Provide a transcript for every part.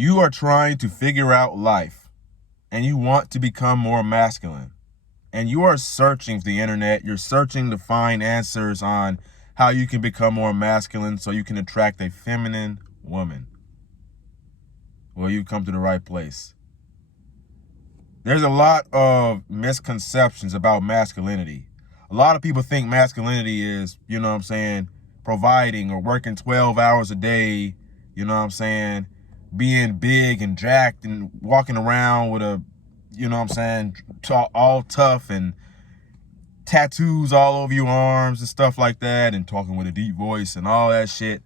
You are trying to figure out life and you want to become more masculine. And you are searching the internet. You're searching to find answers on how you can become more masculine so you can attract a feminine woman. Well, you've come to the right place. There's a lot of misconceptions about masculinity. A lot of people think masculinity is, providing or working 12 hours a day, being big and jacked and walking around with a, all tough and tattoos all over your arms and stuff like that, and talking with a deep voice and all that shit.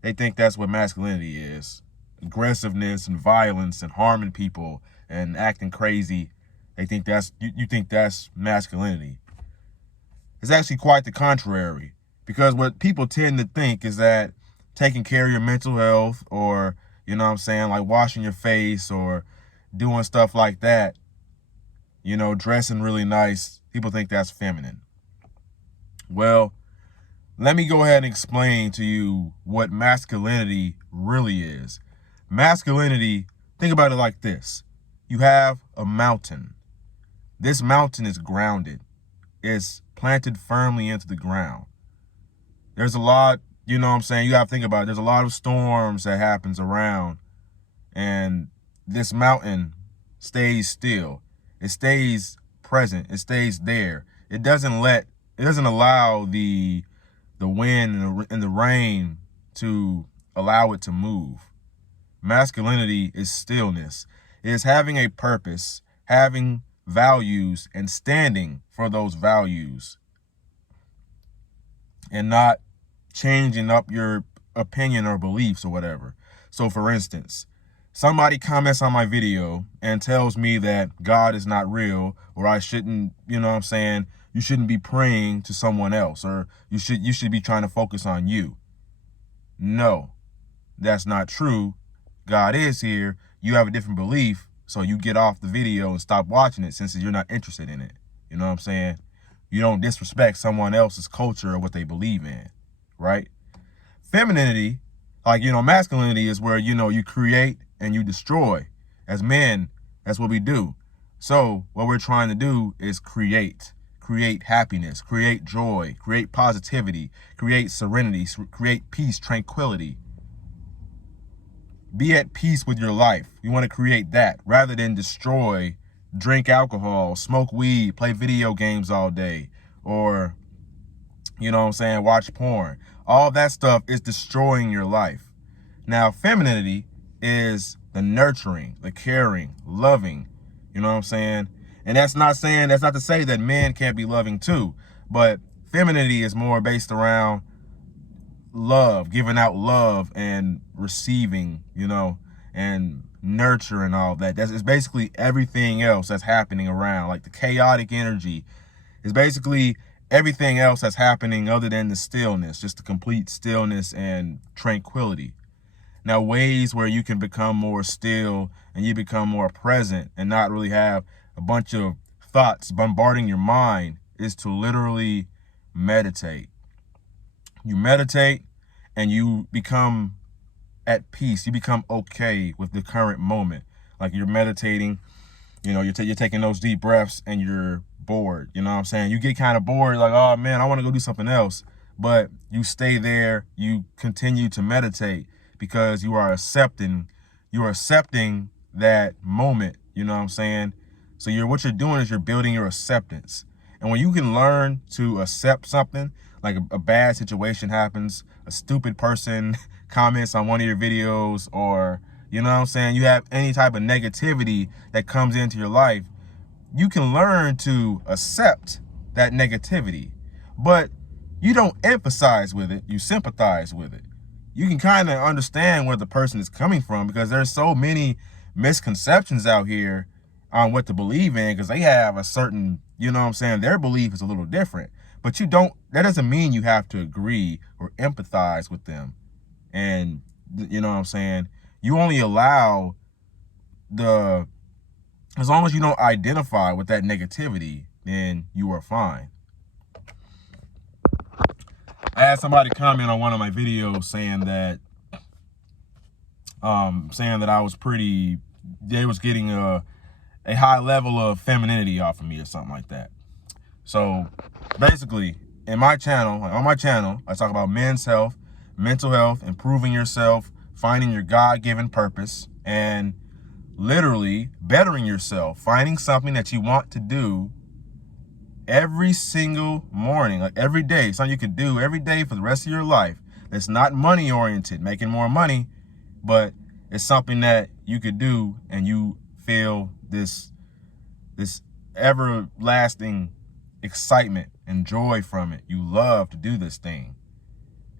They think that's what masculinity is. Aggressiveness and violence and harming people and acting crazy. They think you think that's masculinity. It's actually quite the contrary, because what people tend to think is that taking care of your mental health, or like washing your face or doing stuff like that, dressing really nice, people think that's feminine. Well, let me go ahead and explain to you what masculinity really is. Masculinity, think about it like this. You have a mountain. This mountain is grounded. It's planted firmly into the ground. There's a lot, you have to think about it. There's a lot of storms that happens around, and this mountain stays still. It stays present. It stays there. It doesn't allow the wind and the rain to allow it to move. Masculinity is stillness. It is having a purpose, having values, and standing for those values, and not changing up your opinion or beliefs or whatever. So for instance, somebody comments on my video and tells me that God is not real, or I shouldn't, you shouldn't be praying to someone else, or you should be trying to focus on you. No, that's not true. God is here. You have a different belief, so you get off the video and stop watching it since you're not interested in it. You know what I'm saying? You don't disrespect someone else's culture or what they believe in, right? Femininity, masculinity is where, you create and you destroy. As men, that's what we do. So what we're trying to do is create happiness, create joy, create positivity, create serenity, create peace, tranquility. Be at peace with your life. You want to create that rather than destroy, drink alcohol, smoke weed, play video games all day, or, watch porn. All that stuff is destroying your life. Now, femininity is the nurturing, the caring, loving, and that's not to say that men can't be loving too, but femininity is more based around love, giving out love and receiving, and nurture and all that. It's basically everything else that's happening around. Like the chaotic energy is basically everything else that's happening other than the stillness, just the complete stillness and tranquility. Now, ways where you can become more still and you become more present and not really have a bunch of thoughts bombarding your mind is to literally meditate. You meditate and you become at peace. You become okay with the current moment. Like you're meditating, you're taking those deep breaths and you're bored. You get kind of bored, like, oh man, I want to go do something else. But you stay there, you continue to meditate because you are accepting that moment. So what you're doing is you're building your acceptance. And when you can learn to accept something, like a bad situation happens, a stupid person comments on one of your videos, or, you have any type of negativity that comes into your life, you can learn to accept that negativity. But you don't emphasize with it, you sympathize with it. You can kind of understand where the person is coming from, because there's so many misconceptions out here on what to believe in, because they have a certain, their belief is a little different. But that doesn't mean you have to agree or empathize with them. And, you only allow as long as you don't identify with that negativity, then you are fine. I had somebody comment on one of my videos saying that saying that they was getting a high level of femininity off of me or something like that. So basically, on my channel, I talk about men's health, mental health, improving yourself, finding your God-given purpose, and literally bettering yourself, finding something that you want to do every single morning, like every day, something you could do every day for the rest of your life. It's not money oriented, making more money, but it's something that you could do and you feel this everlasting excitement and joy from it. You love to do this thing.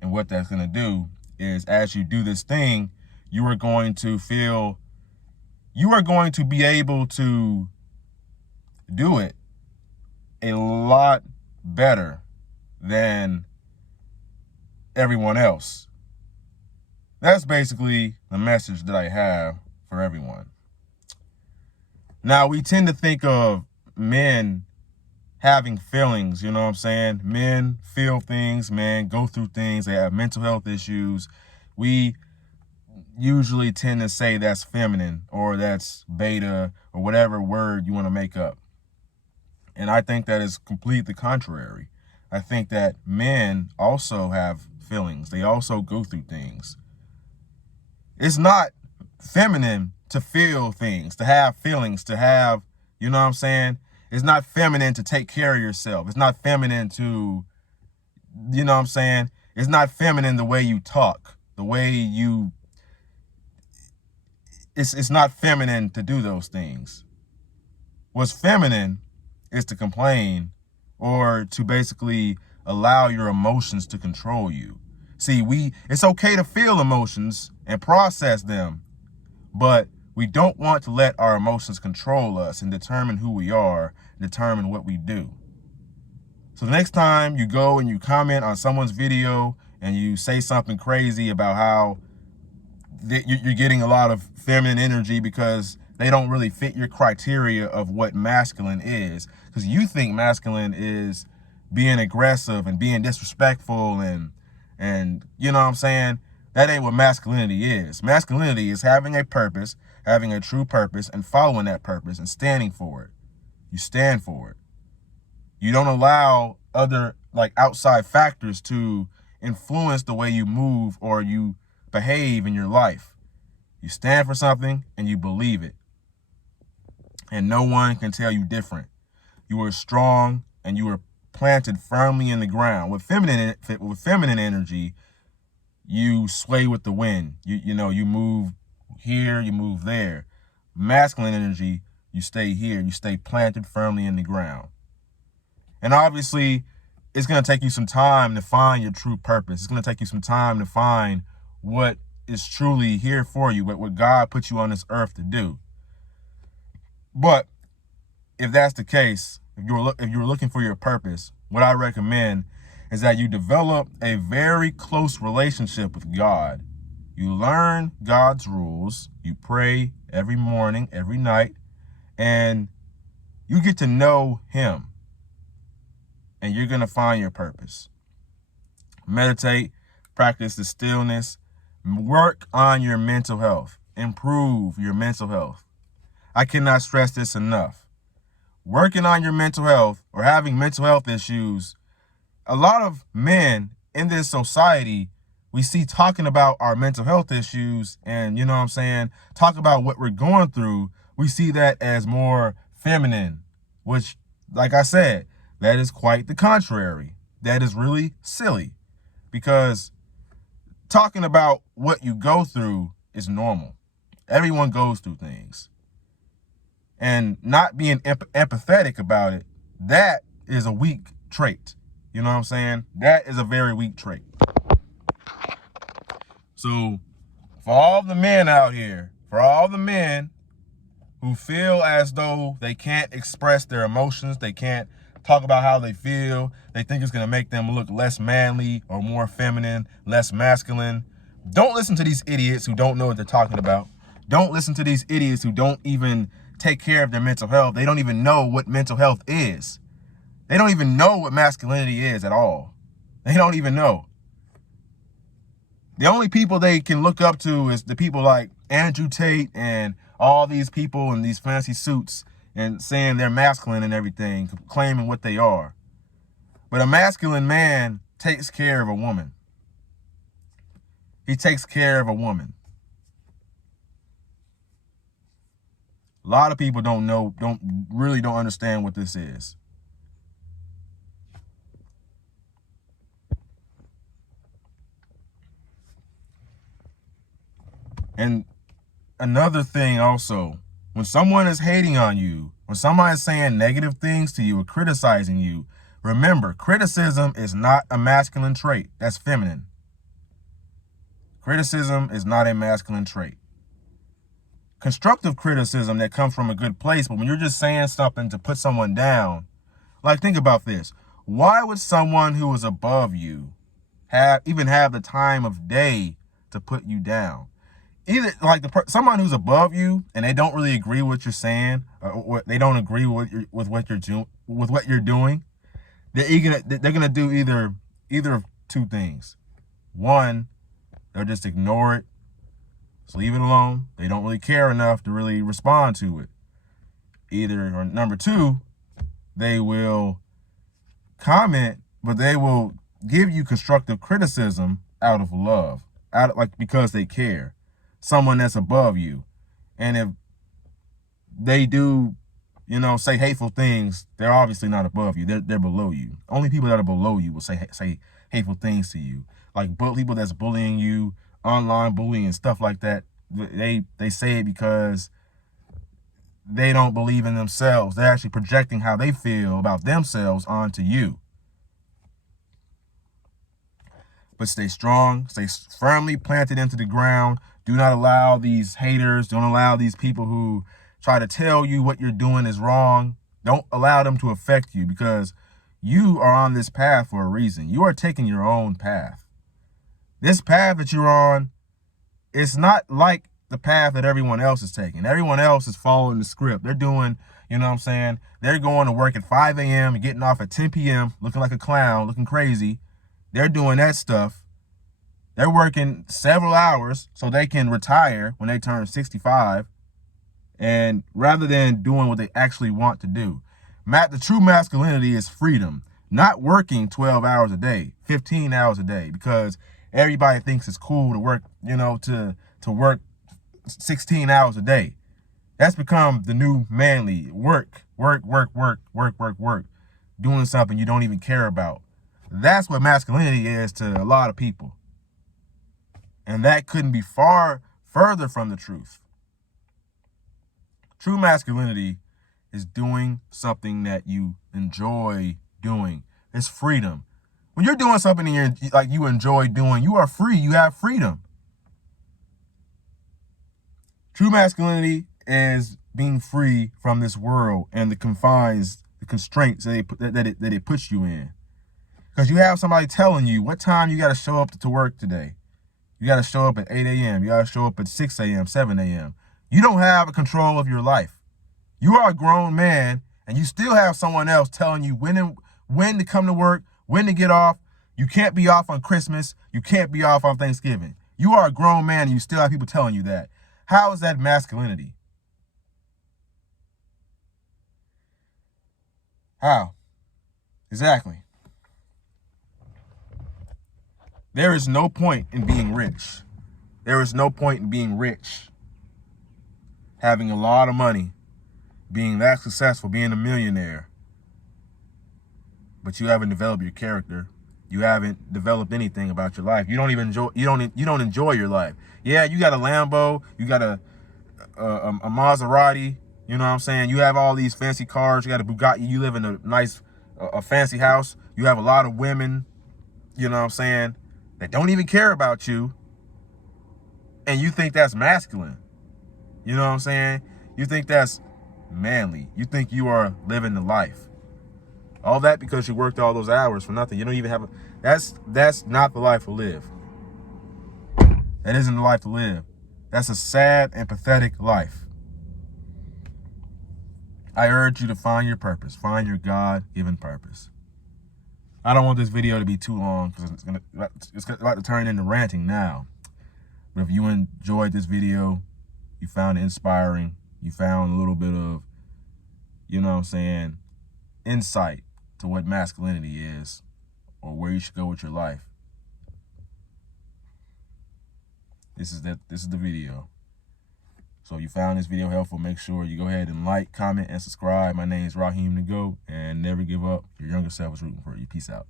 And what that's going to do is, as you do this thing, you are going to be able to do it a lot better than everyone else. That's basically the message that I have for everyone. Now, we tend to think of men having feelings, you know what I'm saying? Men feel things, men go through things, they have mental health issues. We usually tend to say that's feminine or that's beta or whatever word you want to make up. And I think that is completely the contrary. I think that men also have feelings. They also go through things. It's not feminine to feel things, to have feelings, to have, you know what I'm saying? It's not feminine to take care of yourself. It's not feminine to, you know what I'm saying? It's not feminine the way you talk, the way you, it's not feminine to do those things. What's feminine is to complain or to basically allow your emotions to control you. See, it's okay to feel emotions and process them, but we don't want to let our emotions control us and determine who we are, determine what we do. So the next time you go and you comment on someone's video and you say something crazy about how you're getting a lot of feminine energy because they don't really fit your criteria of what masculine is, because you think masculine is being aggressive and being disrespectful and you know what I'm saying? That ain't what masculinity is. Masculinity is having a purpose, having a true purpose, and following that purpose and standing for it. You stand for it. You don't allow other outside factors to influence the way you move or you behave in your life. You stand for something and you believe it. And no one can tell you different. You are strong and you are planted firmly in the ground. With feminine energy, you sway with the wind. You move here, you move there. Masculine energy, you stay here, you stay planted firmly in the ground. And obviously, it's going to take you some time to find your true purpose. It's going to take you some time to find what is truly here for you, what God put you on this earth to do. But if that's the case, if you're looking for your purpose, what I recommend is that you develop a very close relationship with God. You learn God's rules. You pray every morning, every night, and you get to know Him. And you're going to find your purpose. Meditate, practice the stillness, work on your mental health, improve your mental health. I cannot stress this enough. Working on your mental health or having mental health issues, a lot of men in this society, we see talking about our mental health issues and, you know what I'm saying, talk about what we're going through. We see that as more feminine, which, like I said, that is quite the contrary. That is really silly, because talking about what you go through is normal. Everyone goes through things. And not being empathetic about it, that is a weak trait. You know what I'm saying? That is a very weak trait. So for all the men out here, for all the men who feel as though they can't express their emotions, they can't talk about how they feel, they think it's going to make them look less manly or more feminine, less masculine, don't listen to these idiots who don't know what they're talking about. Don't listen to these idiots who don't even take care of their mental health. They don't even know what mental health is. They don't even know what masculinity is at all. They don't even know. The only people they can look up to is the people like Andrew Tate and all these people in these fancy suits and saying they're masculine and everything, claiming what they are. But a masculine man takes care of a woman. He takes care of a woman. A lot of people don't understand what this is. And another thing also, when someone is hating on you, when someone is saying negative things to you or criticizing you, remember, criticism is not a masculine trait. That's feminine. Criticism is not a masculine trait. Constructive criticism that comes from a good place, but when you're just saying something to put someone down, like think about this. Why would someone who is above you even have the time of day to put you down? Either like someone who's above you and they don't really agree with what you're saying, or they don't agree with what you're doing, they're gonna do either of two things. One, they'll just ignore it, just leave it alone. They don't really care enough to really respond to it. Or number two, they will comment, but they will give you constructive criticism out of love, because they care. Someone that's above you. And if they do, say hateful things, they're obviously not above you. They're below you. Only people that are below you will say hateful things to you. Like people that's bullying you, online bullying and stuff like that. They say it because they don't believe in themselves. They're actually projecting how they feel about themselves onto you. But stay strong, stay firmly planted into the ground. Do not allow these haters, don't allow these people who try to tell you what you're doing is wrong. Don't allow them to affect you, because you are on this path for a reason. You are taking your own path. This path that you're on, it's not like the path that everyone else is taking. Everyone else is following the script. They're doing, they're going to work at 5 a.m. and getting off at 10 p.m. looking like a clown, looking crazy. They're doing that stuff. They're working several hours so they can retire when they turn 65, and rather than doing what they actually want to do. The true masculinity is freedom, not working 12 hours a day, 15 hours a day, because everybody thinks it's cool to work, to work 16 hours a day. That's become the new manly. Work, doing something you don't even care about. That's what masculinity is to a lot of people. And that couldn't be further from the truth. True masculinity is doing something that you enjoy doing. It's freedom. When you're doing something you enjoy doing, you are free. You have freedom. True masculinity is being free from this world and the confines, the constraints that it puts you in. Because you have somebody telling you what time you got to show up to work today. You got to show up at 8 a.m. You got to show up at 6 a.m., 7 a.m. You don't have a control of your life. You are a grown man, and you still have someone else telling you when to come to work, when to get off. You can't be off on Christmas. You can't be off on Thanksgiving. You are a grown man, and you still have people telling you that. How is that masculinity? How? Exactly. There is no point in being rich. There is no point in being rich, having a lot of money, being that successful, being a millionaire, but you haven't developed your character. You haven't developed anything about your life. You don't even enjoy. You don't enjoy your life. Yeah, you got a Lambo, you got a Maserati. You know what I'm saying? You have all these fancy cars. You got a Bugatti. You live in a nice, fancy house. You have a lot of women. You know what I'm saying? That don't even care about you, and you think that's masculine. You know what I'm saying? You think that's manly. You think you are living the life. All that because you worked all those hours for nothing. You don't even have that's not the life to live. That isn't the life to live. That's a sad and pathetic life. I urge you to find your purpose. Find your God-given purpose. I don't want this video to be too long because it's about to turn into ranting now. But if you enjoyed this video, you found it inspiring, you found a little bit of, you know what I'm saying, insight to what masculinity is or where you should go with your life, this is the video. So if you found this video helpful, make sure you go ahead and like, comment, and subscribe. My name is Raheem the Goat, and never give up. Your younger self is rooting for you. Peace out.